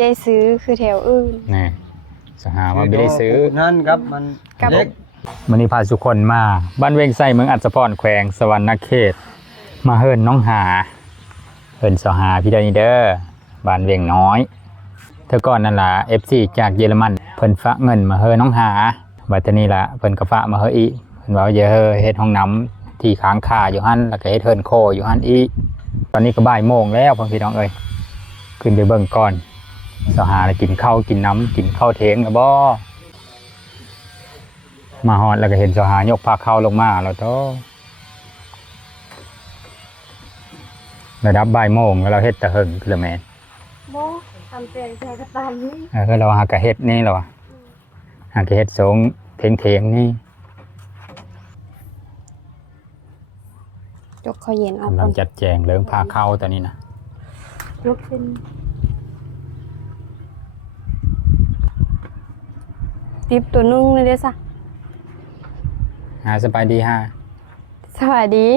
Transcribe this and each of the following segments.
ได้ซื้อคือแถวอื่นนี่สหาว่าไม่ได้ซื้อนั่นครับมันเล็กมันนี่พาทุกคนมาบ้านเวงไส้เมืองอัศพรแขวงสวรรณเขตมาเฮิรนน้องหาเฮิรนสหาพี่เดนิเดอร์บ้านเวงน้อยเธอก่อนนั่นล่ะ FC จากเยอรมันเพิ่นฝากเงินมาเฮิรนน้องหาบัดนี้ล่ะเพิ่นก็ฝากมาเฮิรอีเพิ่นว่าอย่าเฮ็ดห้องน้ำที่ค้างคาอยู่หั่นแล้วก็เฮ็ดเฮิรนโคอยู่หั่นอีตอนนี้ก็บ่ายโมงแล้วพี่น้องเอ้ยขึ้นไปเบิ่งก่อนสหากินข้าวกินน้ำกินข้าวเทงแล้วบ่มาฮอดแล้วก็เห็นสหายกพาเข้าลงมาแล้วโตระดับบ่ายโมงแล้วเราเฮ็ดตะเหิงคือละแม่นบ่ทำเป็นแค่กระตันนี่คือเราหากะเฮ็ดนี่เหรอหากะเฮ็ดสงเทงนี่ยกข้าวเย็นเอากำลังจัดแจงเรื่องพาเข้าตอนนี้นะยกเป็นติ๊บตัวนุ่งเลยเด้อซะสบายดีฮะสวัสดี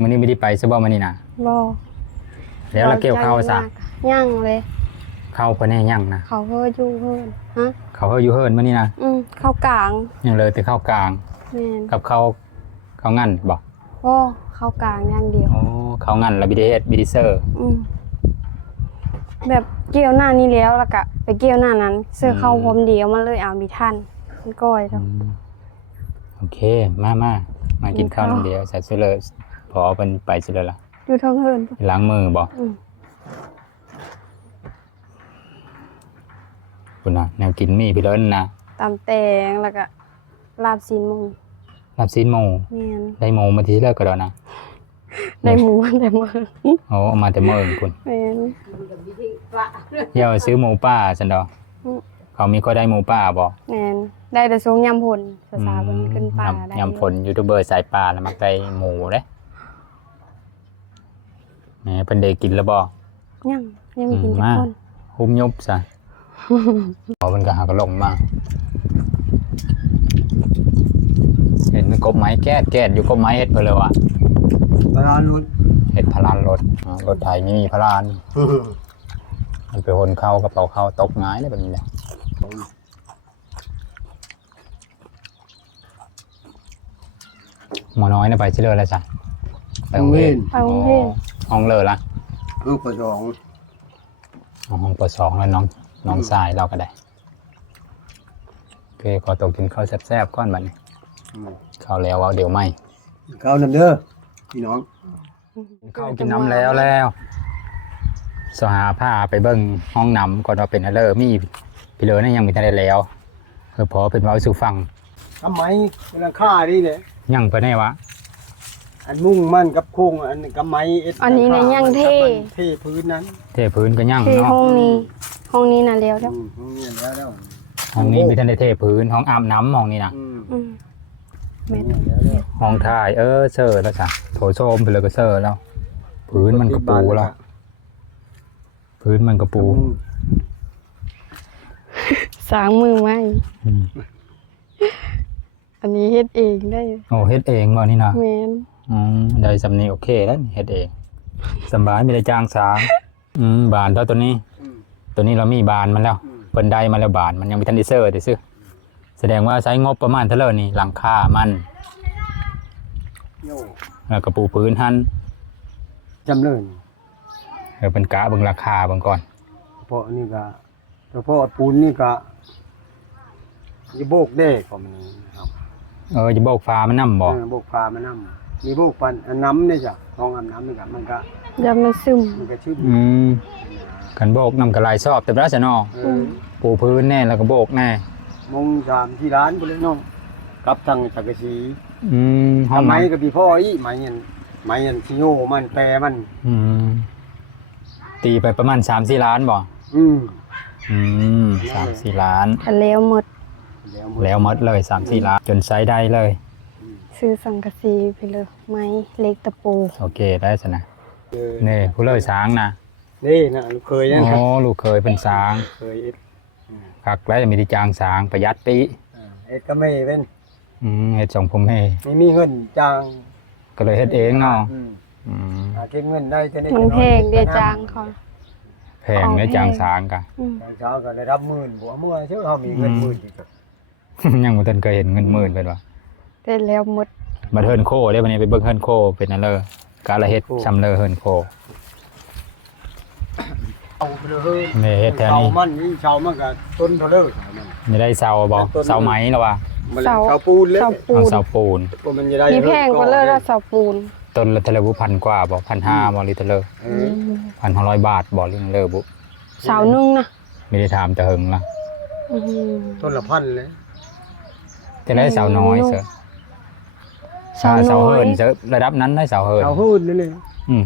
มื้อนี้ไม่ได้ไปซะบ่มื้อนี้นะบ่แล้วเราเกี่ยวข้าวซะย่างเลยเข้าเพิ่นให้ย่างนะเขาเฮออยู่เฮิรนฮะเขาเฮออยู่เฮิรนมื้อนี้นะเข้ากลางยังเลยแต่เข้ากลางแม่นกับเขางั้นบ่บ่เข้ากลางอย่างเดียวโอ้เขางั้นแล้วบิได้เฮ็ดบิได้เซอร์แบบเกี่ยวหน้านี้แล้วก็ไปเกี่ยวหน้านั้นเสื้อเข้าพร้อมเดียวมันเลยเอามีทันมันก้อยแล้วโอเคมากินข้าวเดียวใส่เสื้อเลยพอเป็นไปเสื้อเลยล่ะอยู่ท้องเฮินล้างมือบ่คุณนะแนวกินมีพี่เลิศนะตำแตงแล้วก็ลาบซีนหมูลาบซีนหมูได้หมูมาทีเลิกก็ได้นะได้หมูแต่เมื่อโอ้มาแต่เมื่อคุณเดี๋ยวซื้อหมูป่าสันดอเขามีก็ได้หมูป่าบ่แม่นได้แต่สูงยำผลภาษาบนขึ้นป่าได้ยำผลยูทูบเบอร์สายป่าแล้วมักได้หมูเด้เนี่ยเป็นเด็กกินแล้วบ่ยังกินทุกคนหุ้มยุบซะเอาเป็นกระหากระลงมาเห็นกบไม้แก๊สอยู่กบไม้เฮ็ดไปเลยว่ะพลานรถเฮ็ดพลานรถไทยมีพลานมันไปหนเข้ากระเป๋าเข้าตกง่ายเลยแบบนี้แหละหมอน้อยนะไปเชื่อแล้วจ้ะไปโรงเรียนห้องเลยละห้องปสองห้องปสองแล้วน้องชายเราก็ได้โอเคขอตกกินข้าวแซ่บๆก้อนบัดนี้ข้าวแล้วเอาเดี๋ยวไม่ข้าวน้ำเด้อพี่น้องข้าวกินน้ำแล้วสหาผ้าไปเบิ้งห้องน้ำก่อนว่าเป็นอะไรมีพี่เลอนี่ยังมีทันได้แล้วพอเป็นว่าสู่ฟังทำไมกำลังฆ่าดิเนี่ยยังไปไหนวะอันมุ่งมั่นกับโค้งอันกับไม้อันนี้นะยังเท่พื้นนั้นเทพื้นก็ยังเนาะห้องนี้นะแล้วห้องนี้แล้วห้องนี้มีทันได้เทพื้นห้องอาบน้ำห้องนี้นะห้องถ่ายเซอร์แล้วจ้ะโถโซมไปเลยก็เซอร์แล้วพื้นมันกระปูแล้วพื้นมันกระปูสางมือไหมอันนี้เฮ็ดเองได้โอ้เฮ็ดเองบ่นี่นะแม่นได้สำนีโอเคแล้วเฮ็ดเองสบายไม่ได้จ้างสางบานเท่าตัวนี้เรามีบานมันแล้วเปิ้นได้มาแล้วบานมันยังมีทันได้เซอร์ซื่อแสดงว่าใช้งบประมาณเท่าไหร่นี่หลังคามันแล้วก็ปูพื้นหั่นจำเลยเป็นกะเบิ่งราคาเบิ่งก่อนเพราะนี่ก็เฉพาะปูนนี่ก็จะโบกได้ก็มันครับจะโบกฟ้ามันน้ำบ่โบกฟ้ามันน้ำมีโบกปันน้ำนี่จ้ะลองอาบน้ำนี่กันมันก็อย่ามันซึมมันก็ชื้นกันโบกน้ำกระไรชอบแต่ละจะนอปูพื้นแน่แล้วก็โบกแน่มง3 ที่ร้านไปเลยน้องกับทางสังกะสีห้องไม้กับพี่พ่ออีไม้ยันชิโยมันแปรมันตีไปประมาณ3-4 ล้านบ่3-4 ล้านแล้วหมดเลย3-4 ล้านจนใช้ได้เลยซื้อสังกะสีไปเลยไม้เล็กตะปูโอเคได้สินะนี่ผู้เลยช้างนะนี่นะลูกเคยนั่นครับลูกเคยเป็นช้างเคยคักแล้วจะมีที่จ้างช้างประหยัดปีก็ไม่เป็นเฮ็ดส่งผมให้ไม่มีเงินจ้างก็เลยเฮ็ดเองเนาะเก็บเงินได้จะได้มันแพงเดียจ้างเขาแพ พงและจางสางกะ อืม ตอนเช้าก็ได้รับหมื่นบัวเมื่อเช้าเขามีเงินหมื่นอีกครับ ยังบ่ทันเคยเห็นเงินหมื่นเป็นว่า ได้แล้วหมด มาเฮิร์นโคได้วันนี้ไปเบิ่งเฮิร์นโคเป็นนั่นเลยกาละเฮ็ดชำเลอเฮิร์นโค เอาไปเลย แม่เฮ็ดแถวนี้ เสามันนี่เสามันก็ต้นเท่าเลิกมัน จะได้เสาบ่เสาไหมแล้ววะ มันเสาปูนเลย เสาปู เอา น เสาปูน ว่ามันจะได้ มีแพงกว่าเลยละเสาปูน ต้นละทะเลบุพันกว่าบ่1,500บ่ลิตรเลย เออ 1,500 บาทบ่ลิตรเลยบุ เสาหนึงนะ ไม่ได้ถามแต่เฮิงละ อืม ต้นละพันเลย จะได้เสาน้อยเสือ เสาน้อย เสาเฮิร์นเสือระดับนั้นได้เสาเฮิร์น เสาหื้นนี่เลย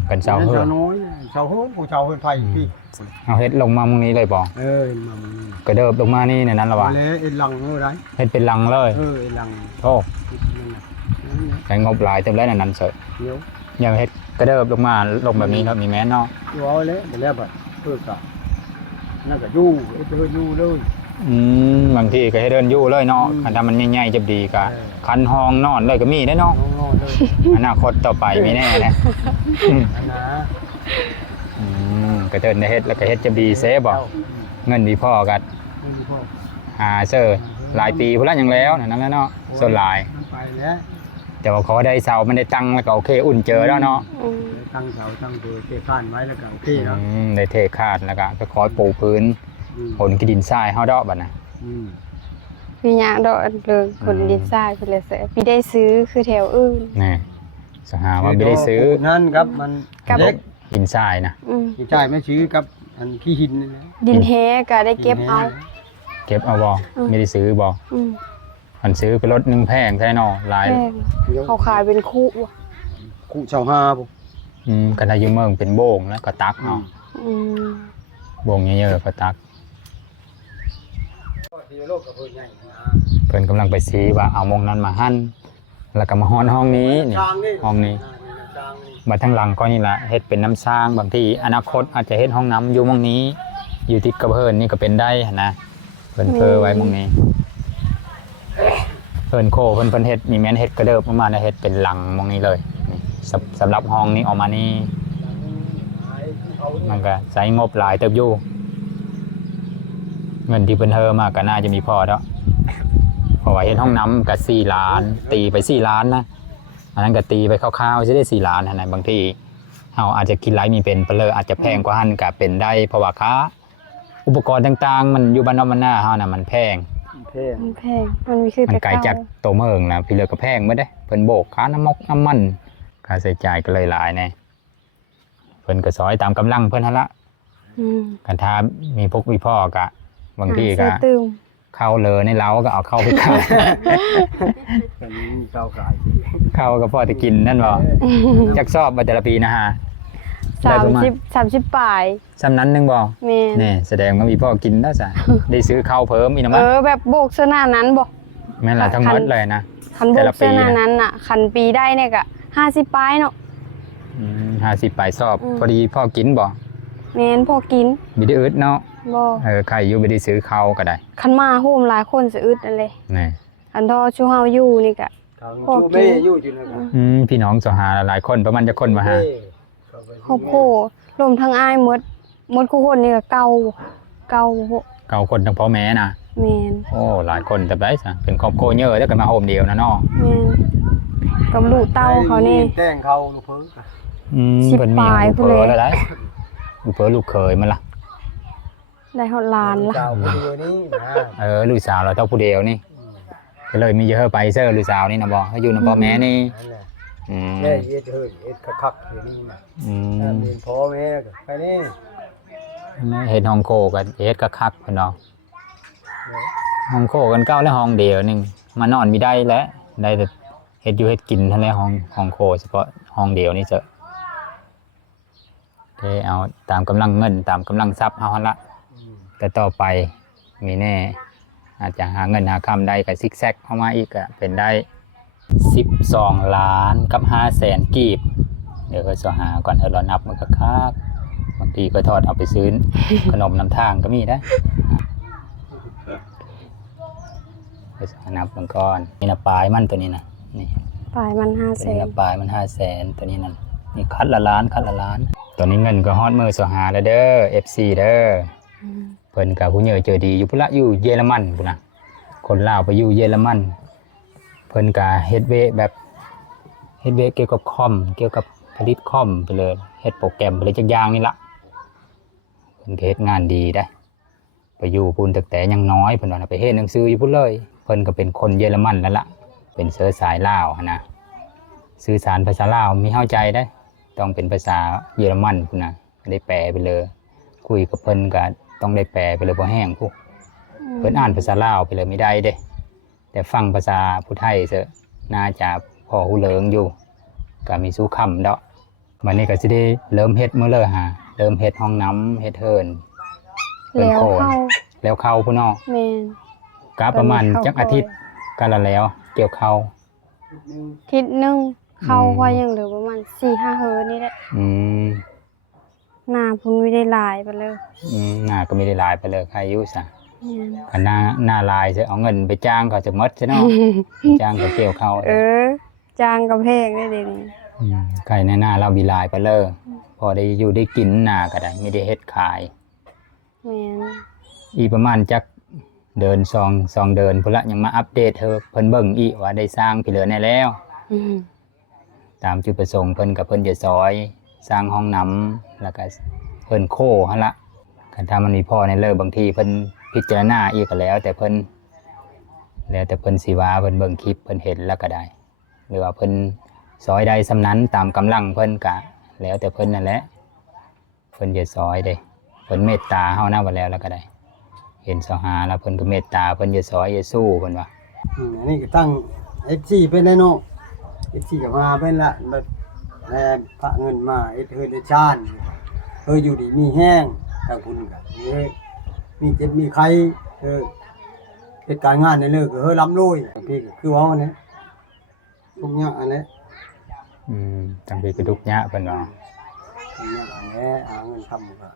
กันเสาเฮิร์น น้อยเสาหื้นผู้เสาหื้นไผ่พี่ เอาเฮ็ดลงมามุงนี้เลยบ่ เออมัน กระเดิบลงมานี่ในนั้นละ ว่าว ะ แล้วเอ็นลังเมื่อไร เฮ็ดเป็นลังเลย เออเอ็นลัง โอ้ นั่นน่ะนั่นน่ะ ใช้งบหลายเต็มแล้วในนั้นเสือ เดี๋ยว อย่าเฮ็ดกระเดิบลงมาลงแบบนี้ครับมีแม่นเนาะ เอาแล้วเดี๋ยวแล้วแบบเพื่อกะนั่นก็ยู่เอ็นเพื่อยู่เลย บางทีก็ให้เดินอยู่เลยเนาะคันถ้ามันใหญ่ๆจะดีก็ เออ คันห้องนอนเลยก็มีได้เนาะ น้องๆเลย อนาคตต่อไปมีแน่นะ อันนะ ก็เดินได้เฮ็ดแล้วก็เฮ็ดจะดีเซฟบ่เงินดีพ่อกัน ไม่มีพ่อ หาเซอร์หลายปีพุ่นละยังแล้วนั่นแหละเนาะส่วนหลาย มันไปแล้ว แต่ว่าขอได้เสามันได้ตังค์แล้วก็โอเคอุ่นเจอแล้วเนาะ อืม ตั้งเสาตั้งตัวเตะก้านไว้แล้วก็โอเคเนาะ ได้เทคาดแล้วก็คอยปูพื้น อืม ผลกินดินทรายเฮาดอกบัดน่ะ อืม มีหยางดอกเรืองคนดินทรายไปเลยเสียพี่ได้ซื้อคือแถวอื่น นี่สหาว่าไม่ได้ซื้อ นั่นครับมัน กับ เล็ก ดินทรายนะ อืม ใช่ไม่ซื้อครับอันขี้หินนี่นะ ดินแฮก็ได้เก็บเอา เก็บเอาบ่ไม่ได้ซื้อบ่ อืม มันซื้อไปรถนึงแพงแท้เนาะหลาย แพงเขาขายเป็นคู่อะ คู่เสาห้าปุ๊บ กันได้อยืมเมืองเป็นโบ่งแล้วก็ตักเนาะ อืม โบ่งเยอะๆก็ตัก ที่โลกกับเพื่อนใหญ่นะ เพิ่นกำลังไปซีว่าเอามงนั้นมาหั่นแล้วก็มาฮ้อนห้องนี้นี่ ช้างนี่ ห้องนี้ ช้างนี่ มาทางหลังก็นี่ละเฮ็ดเป็นน้ำสร้างบางทีอนาคตอาจจะเฮ็ดห้องน้ำอยู่หมองนี้ อยู่ติดกับเพิ่นนี่ก็เป็นได้หั่นนะเพิ่นเพอไว้หมองนี้เพิ่นโคเพิ่นเฮ็ดมีแม่นเฮ็ดกระเดิบออกมาแล้วเฮ็ดเป็นหลังหมองนี้เลยนี่สำหรับห้องนี้ออกมานี่มันก็ใช้งบหลายเติบอยู่เงินที่เพิ่นเฮอมาก็น่าจะมีพอแล้วเพราะว่าเฮ็ดห้องน้ำก็4 ล้าน ตีไป4 ล้านนะอันนั้นก็ตีไปคร่าวๆสิได้4 ล้านหั่นน่ะบางทีเฮาอาจจะคิดหลายมีเป็นเปเลยอาจจะแพงกว่าหั่นก็เป็นได้เพราะว่าค่าอุปกรณ์ต่างๆ มันอยู่บ้านนอกบ้านนาเฮาน่ะมันแพง เท่ มันแพงมันมีคือ มัน แต่ ไกลจากตัวเมืองนะพี่เลือกก็แพงไม่ได้เพิ่นโบกค่าน้ำมกน้ำมันค่าใช้จ่ายก็เลยหลายแน่เพิ่นก็ซอยตามกำลังเพิ่นหั่นละ อืม กันถ้ามีพวกมีพ่อกะบางทีก็ เสื้อตื้ม เข้าเลยในเล้าก็เอาเข้าไปขาย เป็นเสาขาย เข้าก็พอจะกินนั่นบ่จักชอบมาแต่ละปีนะฮะ ได้ประมาณ 30ปลาย ซ้ำนั้นหนึงบ่ แม่น นี่แสดงว่ามีพ่อกินแล้วจ้ะ ได้ซื้อข้าวเพิ่มอีกนะ เอ มั้ง อแบบโบกเสื้อหน้านั้นบ่ แม่นล่ะทั้งหมดเลยนะ คันโบ แต่ ก ละปี เสื้อหน้า นะ นั้นน่ะคันปีได้เนี่ยก็50ปลายเนาะ 50ปลายสอบ อืม พอดีพ่อกินบ่ แม่นพอกิน มีได้อึดเนาะ บ่ ใครอยู่บ่ได้ซื้อข้าวก็ได้ คันมาโฮมหลายคนสิอึดนั่นเลย นี่ คันทอชูเฮาอยู่นี่ก็ ทางชูเม่อยู่ที่นั่นครับ พี่น้องสหาหลายคนประมาณจะคนมาหา ครอบครัวรวมทั้งอ้ายหมดคู่คนนี่ก็เก่าบ่ เก่าคนทั้งพ่อแม่นะ แม่น โอ้หลายคนแต่ได้ซะเป็นครอบครัวเยอะแล้วกันมาโฮมเดียวนะเนาะ แม่นกับลูกเต้าเขานี่ แต่งเขาลูกเพิ่ง สิบ เพิ่นมี ปลาย ลูก พุ่น เผ เลย อแล้วได้ลูกเผอลูกเขยมันล่ะ ได้ฮอดล้านละ เจ้าคนเดียวนี้นะ ลูกสาวเราเท่าผู้เดียวนี่ก็เลยมีเยอะไปเซอร์ลูกสาวนี่นะบ่เขาอยู่นำพ่อแม่นี่ นั่นแหละ อืม แม่เย็ดเฮ้ยเย็ดคักๆอยู่นี่นะ อื ถ้าม เป็นพ่อแม่ก็แค่นี้ เฮ็ดห้องโคก็เฮ็ดก็คักเพิ่นเนาะห้องโคกันเก่าแล้วห้องเดียวหนึงมานอนมีได้แล้วได้แต่เฮ็ดอยู่เฮ็ดกินทั้งแล้วห้องโคเฉพาะห้องเดียวนี่เจอะเอาตามกำลังเงินตามกำลังทรัพย์เอาหั่นละ แต่ต่อไปมีแน่อาจจะหาเงินหาคำได้กับซิกแซกเข้ามาอีกอะเป็นได้12 ล้านกับ500,000กีบเดี๋ยวก็จะหาก่อนเรานับมันก็คักบางทีก็ทอดเอาไปซื้อ ขนมน้ำทางก็มีนะก็จะนับมันก่อนนี่นะปลายมันตัวนี้นะนี่ ปลายมัน ตัวนี้นะปลายมัน500,000ตัวนี้นั่นนี่คัดละล้านคัดละล้าน ตอนนี้เงินก็ฮอดมือสหาแล้วเด้อ FC เด้อ อืม เพิ่นกับผู้เหยอเจอดีอยู่พุ่นละอยู่เยอรมันพุ่นน่ะคนลาวไปอยู่เยอรมันเพิ่นก็เฮ็ดเวแบบเฮ็ดเวเกี่ยวกับคอมเกี่ยวกับผลิตคอมไปเลยเฮ็ดโปรแกรมไปเลยจักอย่างนี่ล่ะเพิ่นก็เฮ็ดงานดีได้ไปอยู่พุ่นตั้งแต่ยังน้อยเพิ่นว่าน่ะไปเฮ็ดหนังสืออยู่พุ่นเลยเพิ่นก็เป็นคนเยอรมันแล้วล่ะเป็นเชื้อสายลาวหั้นนะสื่อสารภาษาลาวมีเข้าใจได้ ต้องเป็นภาษาเยอรมันพุ่นน่ะได้แปลไปเลยคุยกับเพิ่นก็ต้องได้แปลไปเลยบ่แห้งพวกเพิ่นอ่านภาษาลาวไปเลยไม่ได้เด้แต่ฟังภาษาผู้ไทยเสอะน่าจะพอหูเหลิงอยู่ก็มีสู้คำเดาะวันนี้ก็สิได้เริ่มเฮ็ดมื้อเลยหาเริ่มเฮ็ดห้องน้ำเฮ็ดเฮิน แล้ว โคน เข้า แล้วเข้าพุ่นเนาะ แม่น ก็ประมาณจักอาทิตย์กันละแล้วเกี่ยวเข้า ทิศหนึงเข้า อืม ก็ยังเหลือประมาณ4-5 เฮิร์ตนี่แหละ อืม หน้าพุ่นไม่ได้หลายไปเลย หน้าก็ไม่ได้หลายไปเลยใครอยู่ซะ แม่น คันหน้าลายจะเอาเงินไปจ้างเขาจะหมดซะเนาะ จ้างเขาเกี่ยวเข้า จางกำแพงได้เดี๋ยวนี้ ใครในหน้าเราบีลายไปเลย พอได้อยู่ได้กินหน้าก็ได้ไม่ได้เฮ็ดขาย แม่น อีประมาณจักเดินซองเดินพุ่นละยังมาอัปเดตเธอเพิ่นเบิ่งอีว่าได้สร้างพี่เหลือแน่แล้ว อืม ตามจุดประสงค์เพิ่นกับเพิ่นจะซอย สร้างห้องน้ำแล้วก็เพิ่นโคหั่นละคันถ้ามันมีพอในเลิกบางทีเพิ่นพิจารณาอีกก็แล้ว แต่เพิ่นสิว่าเพิ่นเบิ่งคลิปเพิ่นเห็นแล้วก็ได้ หรือว่าเพิ่นซอยใดสำนั้นตามกำลังเพิ่นก็แล้วแต่เพิ่นนั่นแหละเพิ่นจะซอยเด้เพิ่นเมตตาเฮานะว่าแล้วก็ได้ เห็นสหาแล้วเพิ่นก็เมตตาเพิ่นจะซอยจะสู้เพิ่นว่า อันนี้ก็ตั้ง FC เป็นได้เนาะ FC ก็มาเป็นละแบบแลพระเงินมาเฮ็ดเฮ็ดได้ชาญอยู่ดีมีแห้งทางคุณก็มีเจ็บมีไข้เหตุการณ์งานในเลิกก็ล้ำรวยพี่ก็คือว่ามันเนี่ยทุกอย่างอันนี้ จังไปกระดุกยะเพิ่นว่า ทุกอย่างอันนี้หาเงินทำก็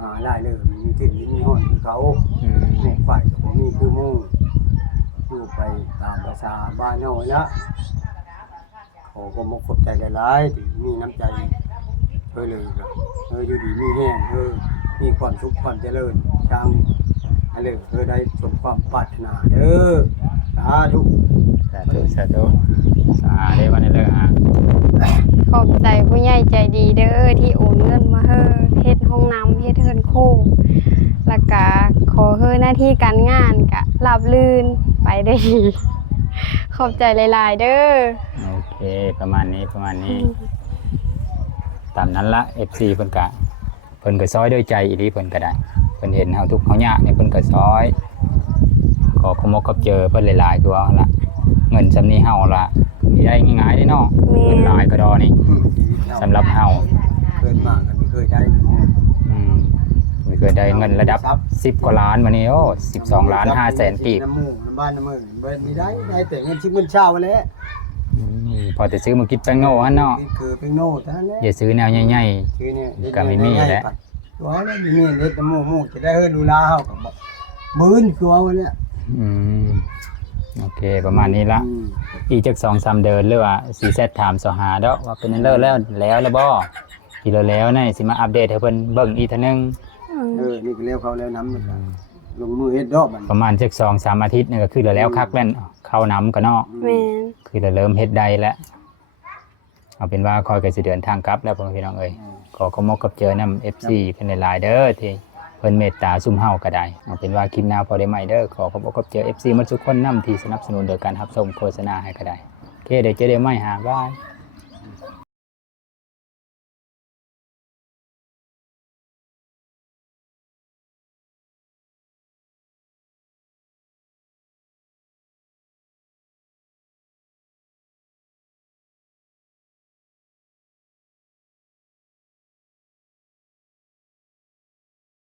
หาได้เลยมีที่มีห้องคือเขาหมู่ฝ่ายก็บ่มีคือหมู่อยู่ไปตามภาษาบ้านเฮาละเขาก็มาขอบใจหลายๆที่มีน้ำใจช่วยเหลือก็อยู่ดีมีแห้งมีความสุขความเจริญทางอันเลยได้สมความปรารถนาเด้อสาธุ สาธุสาธุสาได้วันนี้เลยฮะ ขอบใจผู้ใหญ่ใจดีเด้อที่โอนเงินมาเฮ็ดห้องน้ำเฮ็ดเฮิรนโคกแล้วก็ขอหน้าที่การงานก็ราบรื่นไปได้ดี ขอบใจหลายๆเด้อ โอเคประมาณนี้ตามนั้นละ FC เพิ่นก็ซอยด้วยใจอีหลีเพิ่นก็ได้เพิ่นเห็นเฮาทุกข์เฮายากเนี่ยเพิ่นก็ซอยขอขมกกับเจอเพิ่นหลายๆคือว่าหั่นล่ะเงินซำนี้เฮาล่ะมีได้ง่ายๆเด้เนาะเงินหลายก็ดอนี่สำหรับเฮา เกิดมากันไม่เคยได้ ไม่เคยได้เงินระดับ10กว่าล้านมานี่โอ้12ล้าน5แสนกีบ น้ำหมู่น้ำบ้านน้ำเมืองไม่ได้แต่เงินชิบเงินเช่ามาแล้ว พอจะซื้อมากินแป้งโน่หั่นเนาะ คือเป็นโน่เท่านั้นแหละ อย่าซื้อแนวใหญ่ คือเนี่ย ก็ไม่มีแหละ ตัวนั้นมีเล็ดน้ำหมู่จะได้ดูลาเฮากับบื้นคือว่าเนี่ย โอเคประมาณนี้ละอีกจัก2-3 เดือนหรือว่าสิเซตถามสหาเด้อว่าเป็นแล้วแล้วบ่ที่แล้วนี่สิมาอัปเดตให้เพิ่นเบิ่งอีกเทื่อนึง นี่ก็เลี้ยวเขาแล้วน้ำลงมือเฮ็ดดอกมัน ประมาณจัก2-3 อาทิตย์นี่ก็คือแล้วคักแล้วเข้าน้ำก็เนาะ แม่น คือเริ่มเฮ็ดได้แล้วเอาเป็นว่าคอยก็สิเดินทางกลับแล้วพ่อพี่น้องเอ้ยขอขมกกับเจอนำ FC เพิ่นหลายๆเด้อที่เพิ่นเมตตาซุ่มเฮาก็ได้เอาเป็นว่าคลิปหน้าพอได้ใหม่เด้อขอขมกกับเจอ FC หมดทุกคนนำที่สนับสนุนโดยการรับชมโฆษณาให้ก็ได้โอเคเดี๋ยวเจอได้ใหม่บาย